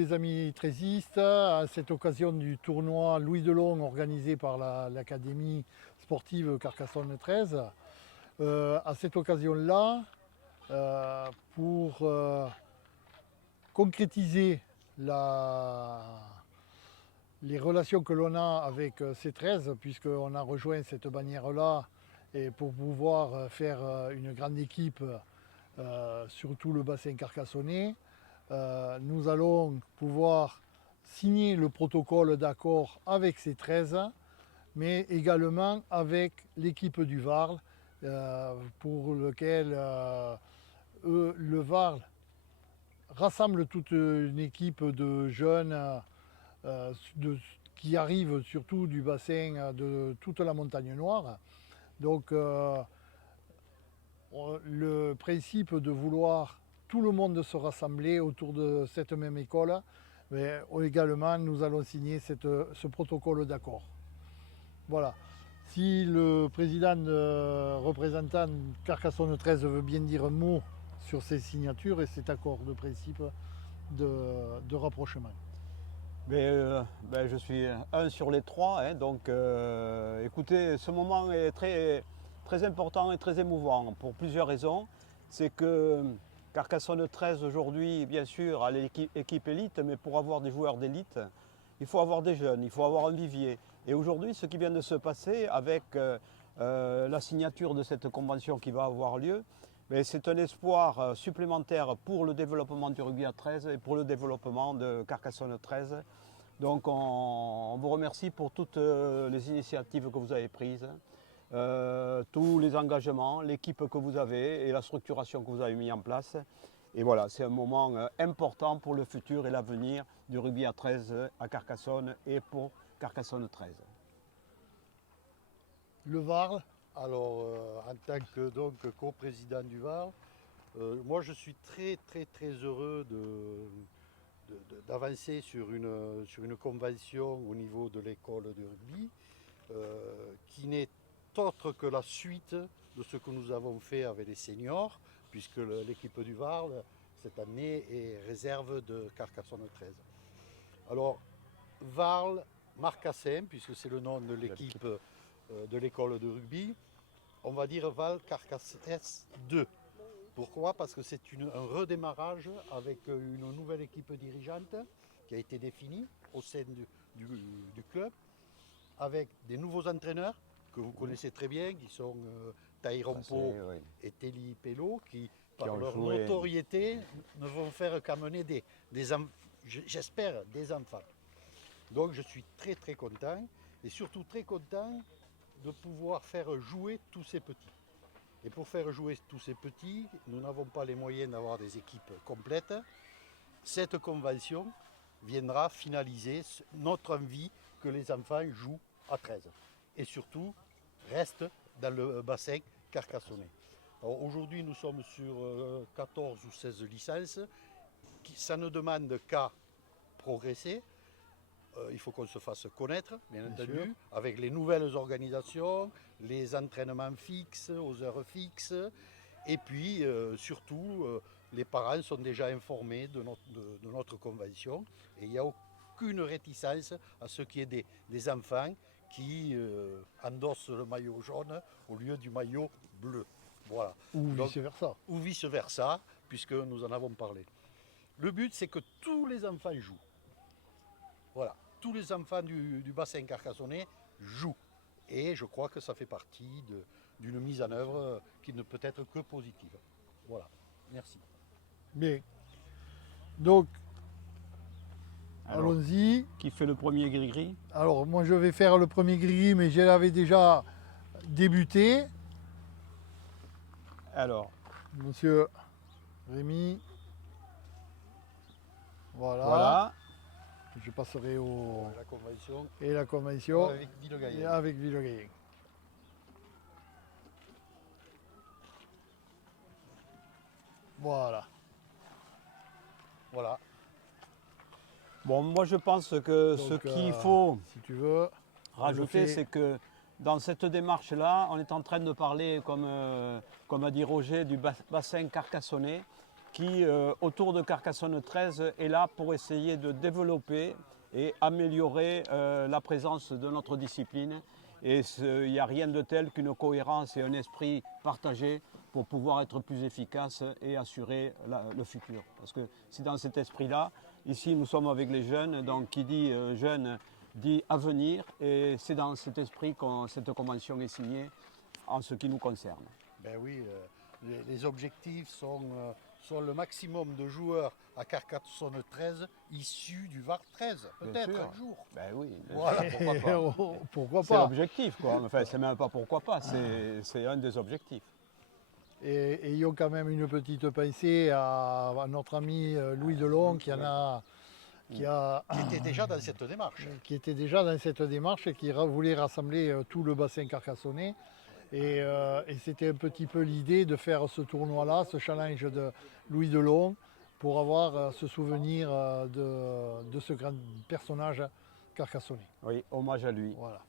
les amis trésistes à cette occasion du tournoi Louis Delon organisé par l'Académie sportive Carcassonne 13. À cette occasion-là, pour concrétiser les relations que l'on a avec C13, puisqu'on a rejoint cette bannière-là, et pour pouvoir faire une grande équipe sur tout le bassin carcassonnais, nous allons pouvoir signer le protocole d'accord avec C13, mais également avec l'équipe du Varl, pour lequel le Varl rassemble toute une équipe de jeunes qui arrivent surtout du bassin de toute la montagne noire. Donc le principe de vouloir tout le monde se rassembler autour de cette même école, mais également nous allons signer ce protocole d'accord. Voilà. Si le président représentant Carcassonne 13 veut bien dire un mot sur ces signatures et cet accord de principe de rapprochement. Je suis un sur les trois, hein, donc écoutez, ce moment est très, très important et très émouvant pour plusieurs raisons. C'est que Carcassonne 13 aujourd'hui, bien sûr, a l'équipe élite, mais pour avoir des joueurs d'élite, il faut avoir des jeunes, il faut avoir un vivier. Et aujourd'hui, ce qui vient de se passer avec la signature de cette convention qui va avoir lieu, c'est un espoir supplémentaire pour le développement du rugby à 13 et pour le développement de Carcassonne 13. Donc on vous remercie pour toutes les initiatives que vous avez prises, tous les engagements, l'équipe que vous avez et la structuration que vous avez mis en place. Et voilà, c'est un moment important pour le futur et l'avenir du rugby à 13 à Carcassonne et pour Carcassonne 13. Le Varl. Alors, en tant que coprésident du Var, moi je suis très heureux d'avancer sur une convention au niveau de l'école de rugby qui n'est autre que la suite de ce que nous avons fait avec les seniors, puisque l'équipe du Var cette année est réserve de Carcassonne 13. Alors, Varl Marcassin, puisque c'est le nom de l'équipe de l'école de rugby, on va dire Val Carcassès 2. Pourquoi? Parce que c'est un redémarrage avec une nouvelle équipe dirigeante qui a été définie au sein du club, avec des nouveaux entraîneurs que vous connaissez très bien, qui sont Tyrone Pau et Telly Pello, qui par leur notoriété ne vont faire qu'amener j'espère, des enfants. Donc je suis très content, et surtout très content de pouvoir faire jouer tous ces petits. Et pour faire jouer tous ces petits, nous n'avons pas les moyens d'avoir des équipes complètes. Cette convention viendra finaliser notre envie que les enfants jouent à 13. Et surtout, restent dans le bassin carcassonnais. Aujourd'hui, nous sommes sur 14 ou 16 licences. Ça ne demande qu'à progresser. Il faut qu'on se fasse connaître, bien entendu, avec les nouvelles organisations, les entraînements fixes, aux heures fixes. Et puis, surtout, les parents sont déjà informés de notre convention. Et il n'y a aucune réticence à ce qu'il y ait des enfants qui endossent le maillot jaune au lieu du maillot bleu. Voilà. Ou vice-versa. Ou vice-versa, puisque nous en avons parlé. Le but, c'est que tous les enfants jouent. Voilà, tous les enfants du bassin carcassonnais jouent. Et je crois que ça fait partie d'une mise en œuvre qui ne peut être que positive. Voilà, merci. Bien. Donc, allons-y. Qui fait le premier gris-gris? Alors, moi je vais faire le premier gris, mais j'avais déjà débuté. Alors, Monsieur Rémi. voilà. Je passerai La convention. Et la convention. Avec Villegayen. Et avec Villegayen. Voilà. Voilà. Bon, moi je pense que Donc, ce qu'il faut si tu veux, rajouter, c'est que dans cette démarche-là, on est en train de parler, comme a dit Roger, du bassin carcassonnais, qui, autour de Carcassonne 13, est là pour essayer de développer et améliorer la présence de notre discipline. Et il n'y a rien de tel qu'une cohérence et un esprit partagé pour pouvoir être plus efficace et assurer le futur. Parce que c'est dans cet esprit-là, ici nous sommes avec les jeunes, donc qui dit jeunes dit avenir, et c'est dans cet esprit que cette convention est signée en ce qui nous concerne. Ben oui, les objectifs sont le maximum de joueurs à Carcassonne 13 issus du VAR 13, peut-être un jour. Ben oui, Voilà. Pourquoi c'est pas. l'objectif, quoi. Enfin, c'est même pas pourquoi pas, c'est un des objectifs. Et ayons quand même une petite pensée à notre ami Louis Delon qui était déjà dans cette démarche. qui était déjà dans cette démarche et qui voulait rassembler tout le bassin carcassonnais. Et c'était un petit peu l'idée de faire ce tournoi-là, ce challenge de Louis Delon, pour avoir ce souvenir de ce grand personnage carcassonnais. Oui, hommage à lui. Voilà.